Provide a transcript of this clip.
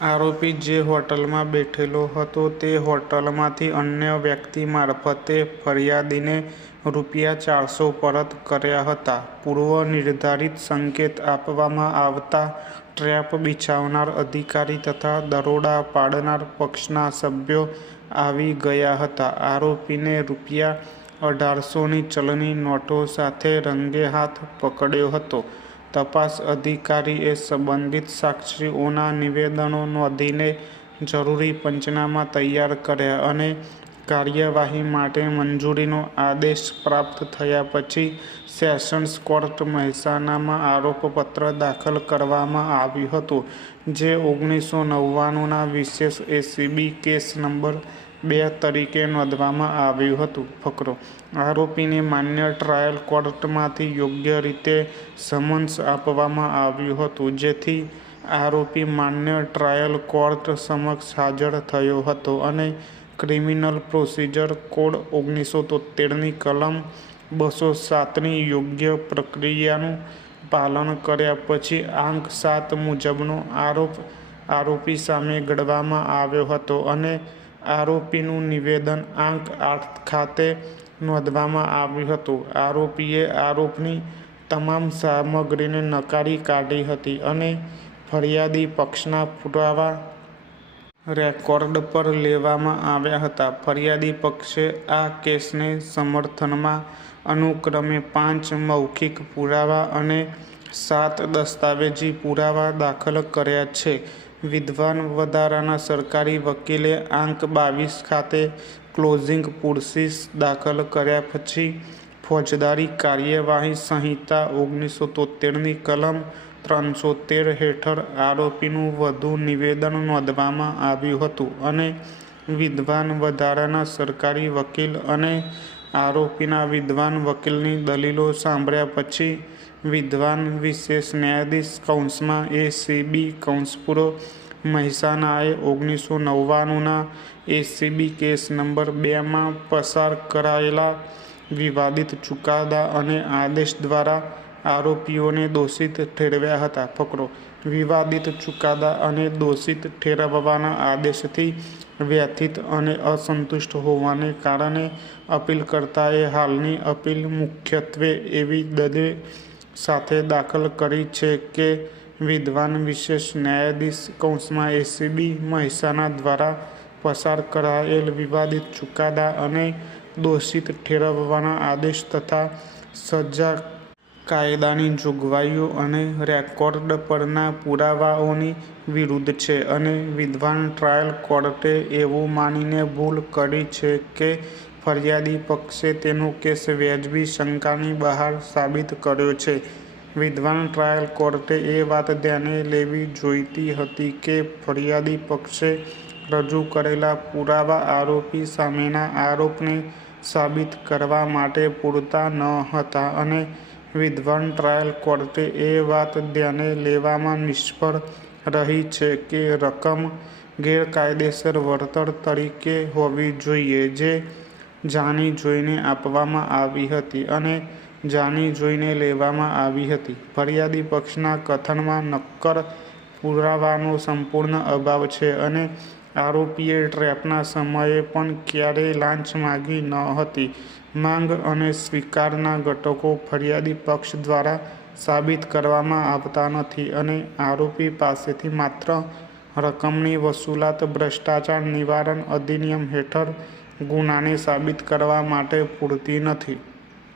આરોપી જે હોટલમાં બેઠેલો હતો તે હોટલમાંથી અન્ય વ્યક્તિ મારફતે ફરિયાદીને રૂ400 પરત કર્યા હતા. પૂર્વ નિર્ધારિત સંકેત આપવામાં આવતા ટ્રેપ બિછાવનાર અધિકારી તથા દરોડા પાડનાર પક્ષના સભ્યો આવી ગયા હતા. આરોપીને રૂ1800ની ચલણી નોટો સાથે રંગે હાથ પકડ્યો હતો. તપાસ અધિકારીએ સંબંધિત સાક્ષીઓના નિવેદનો નોંધીને જરૂરી પંચનામા તૈયાર કર્યા અને કાર્યવાહી માટે મંજૂરીનો આદેશ પ્રાપ્ત થયા પછી સેશન્સ કોર્ટ મહેસાણામાં આરોપપત્ર દાખલ કરવામાં આવ્યું હતું, જે 1999ના વિશેષ એસીબી કેસ નંબર 2 તરીકે નોંધવામાં આવ્યું હતું. ફકરો: આરોપીને માન્ય ટ્રાયલ કોર્ટમાંથી યોગ્ય રીતે સમન્સ આપવામાં આવ્યું હતું, જેથી આરોપી માન્ય ટ્રાયલ કોર્ટ સમક્ષ હાજર થયો હતો અને ક્રિમિનલ પ્રોસિજર કોડ 1973ની કલમ 207ની યોગ્ય પ્રક્રિયાનું પાલન કર્યા પછી આંક 7 મુજબનો આરોપ આરોપી સામે ઘડવામાં આવ્યો હતો અને આરોપીનું નિવેદન આંક 8 ખાતે નોંધવામાં આવ્યું હતું. આરોપીએ આરોપની તમામ સામગ્રીને નકારી કાઢી હતી અને ફરિયાદી પક્ષના પુરાવા રેકોર્ડ પર લેવામાં આવ્યા હતા. ફરિયાદી પક્ષે આ કેસને સમર્થનમાં અનુક્રમે 5 મૌખિક પુરાવા અને 7 દસ્તાવેજી પુરાવા દાખલ કર્યા છે. વિદ્વાન વધારાના સરકારી વકીલે આંક 22 ખાતે ક્લોઝિંગ પુરસીસ દાખલ કર્યા પછી ફોજદારી કાર્યવાહી સંહિતા 1973ની કલમ 313 હેઠળ આરોપીનું વધુ નિવેદન નોંધવામાં આવ્યું હતું અને વિદ્વાન વધારાના સરકારી વકીલ અને આરોપીના વિદ્વાન વકીલની દલીલો સાંભળ્યા પછી વિદ્વાન વિશેષ ન્યાયાધીશ એસીબી પૂર્વ મહેસાણાએ 1999ના એસીબી કેસ નંબર 2માં પસાર કરાયેલા વિવાદિત ચુકાદા અને આદેશ દ્વારા આરોપીઓને દોષિત ઠેરવ્યા હતા. ફકરો: વિવાદિત ચુકાદા અને દોષિત ઠેરવવાના આદેશથી વ્યથિત અને અસંતુષ્ટ હોવાને કારણે અપીલકર્તાએ હાલની અપીલ મુખ્યત્વે એવી દલીલ સાથે દાખલ કરી છે કે વિદ્વાન વિશેષ ન્યાયાધીશ એસીબી મહેસાણા દ્વારા પસાર કરાયેલ વિવાદિત ચુકાદા અને દોષિત ઠેરવવાના આદેશ તથા સજા કાયદાની જોગવાઈઓ અને રેકોર્ડ પરના પુરાવાઓની વિરુદ્ધ છે અને વિદ્વાન ટ્રાયલ કોર્ટે એવું માનીને ભૂલ કરી છે કે ફરિયાદી પક્ષે તેનો કેસ વ્યાજબી શંકાની બહાર સાબિત કર્યો છે. વિદ્વાન ટ્રાયલ કોર્ટે એ વાત ધ્યાને લેવી જોઈતી હતી કે ફરિયાદી પક્ષે રજૂ કરેલા પુરાવા આરોપી સામેના આરોપને સાબિત કરવા માટે પૂરતા ન હતા અને વિદ્વાન ટ્રાયલ કોર્ટે એ વાત ધ્યાને લેવામાં નિષ્ફળ રહી છે કે રકમ ગેરકાયદેસર વળતર તરીકે હોવી જોઈએ, જે જાણી જોઈને આપવામાં આવી હતી અને જાણી જોઈને લેવામાં આવી હતી. ફરિયાદી પક્ષના કથનમાં નક્કર પુરાવાનો સંપૂર્ણ અભાવ છે અને આરોપીએ ટ્રેપના સમયે પણ ક્યારેય લાંચ માગી ન હતી. માંગ અને સ્વીકારના ઘટકો ફરિયાદી પક્ષ દ્વારા સાબિત કરવામાં આવતા નથી અને આરોપી પાસેથી માત્ર રકમની વસૂલાત ભ્રષ્ટાચાર નિવારણ અધિનિયમ હેઠળ ગુનાને સાબિત કરવા માટે પૂરતી નથી.